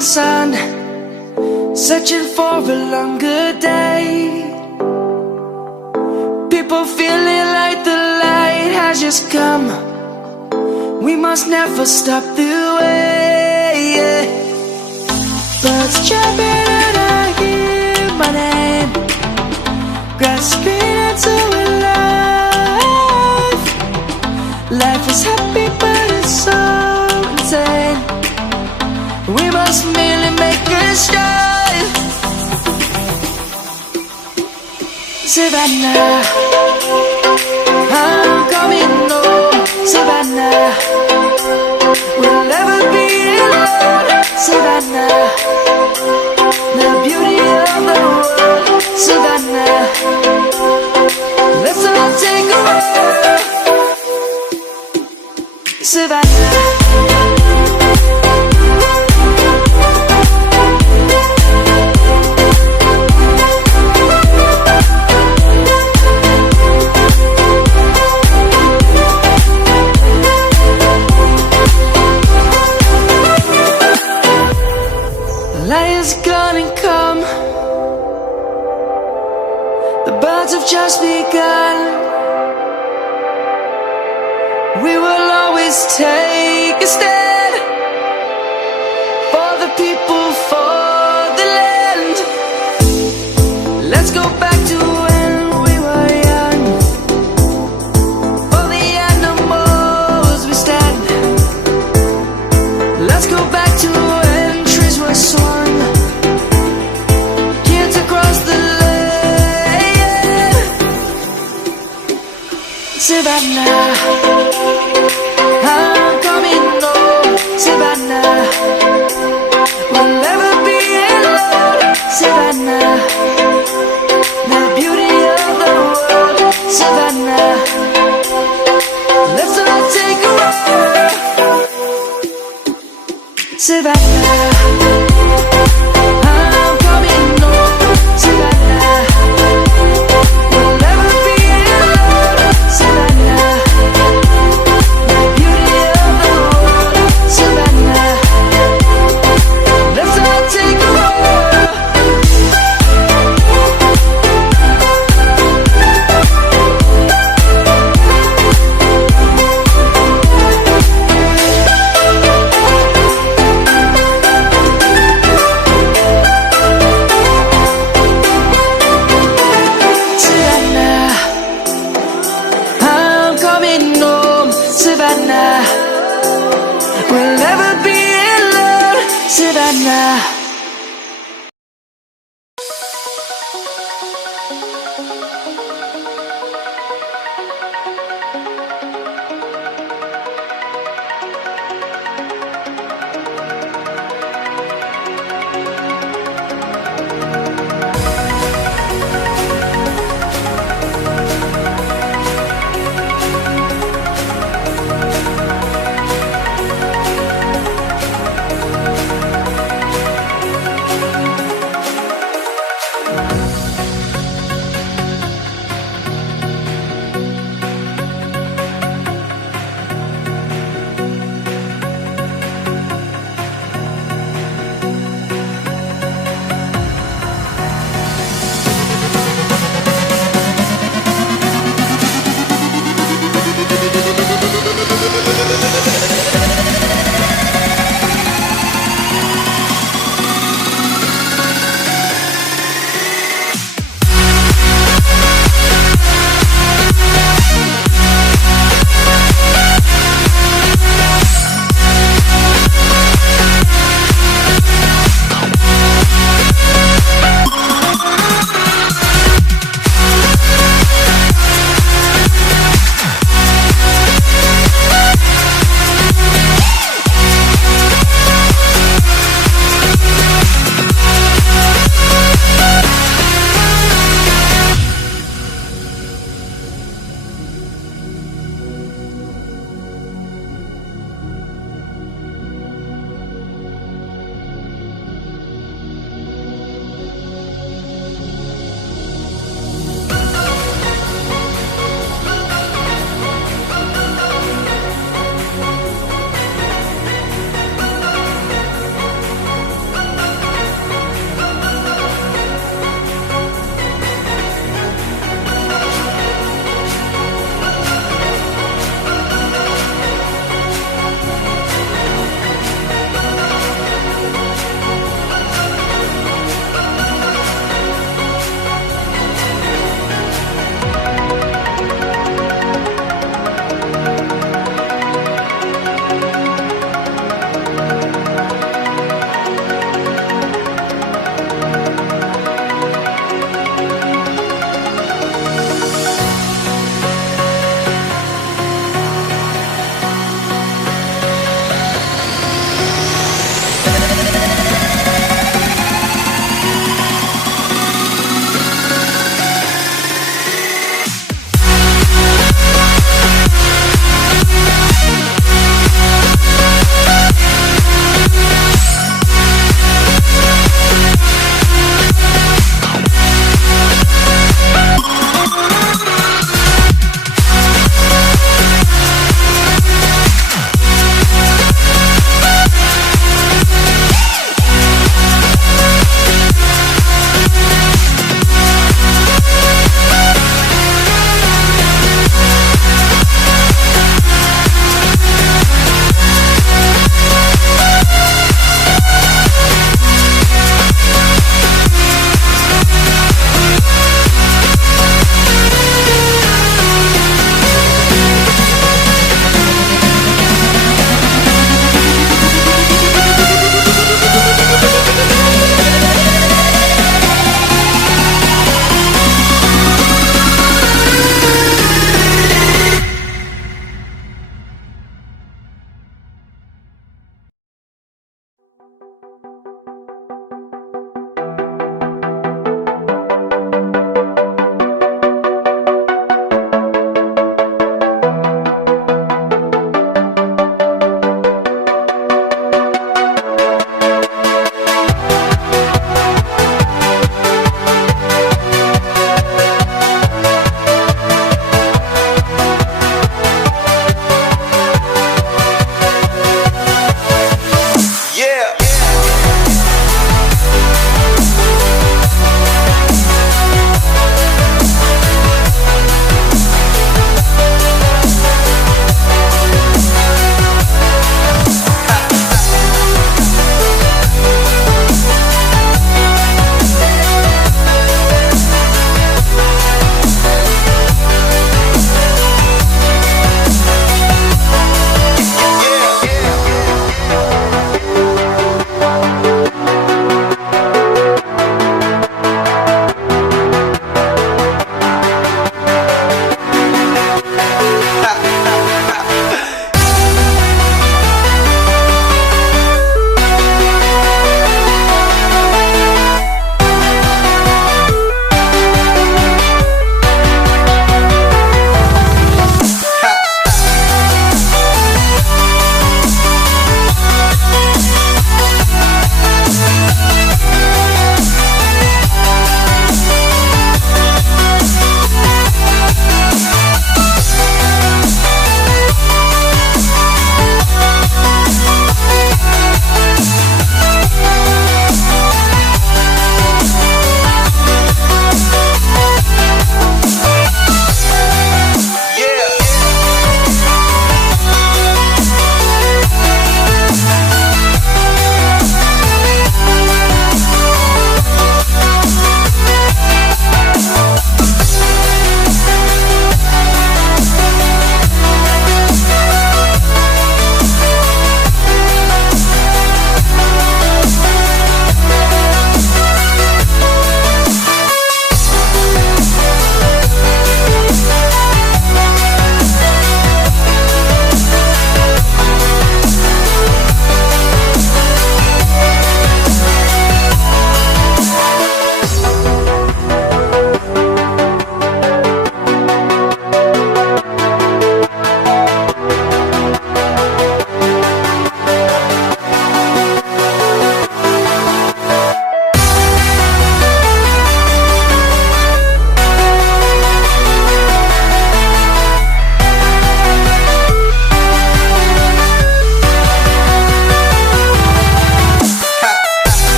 morning sun, searching for a longer day. People feeling like the light has just come. We must never stop the way. Birds chirping and I hear my name, grasping into a life. Life is happy but it's so insane. We must merely make a strive. Savannah, I'm coming home. Savannah, we'll never be alone. Savannah, the beauty of the world. Savannah, let's all take a walk. Savannah. Light is gonna come. The birds have just begun. We will always take a stand for the people, for the land. Let's go back to when we were young. For the animals we stand. Let's go back to when trees were swung. Savannah, I'm coming home. Savannah, we'll never be alone. Savannah, the beauty of the world. Savannah, let's all take a walk. Savannah. Savannah,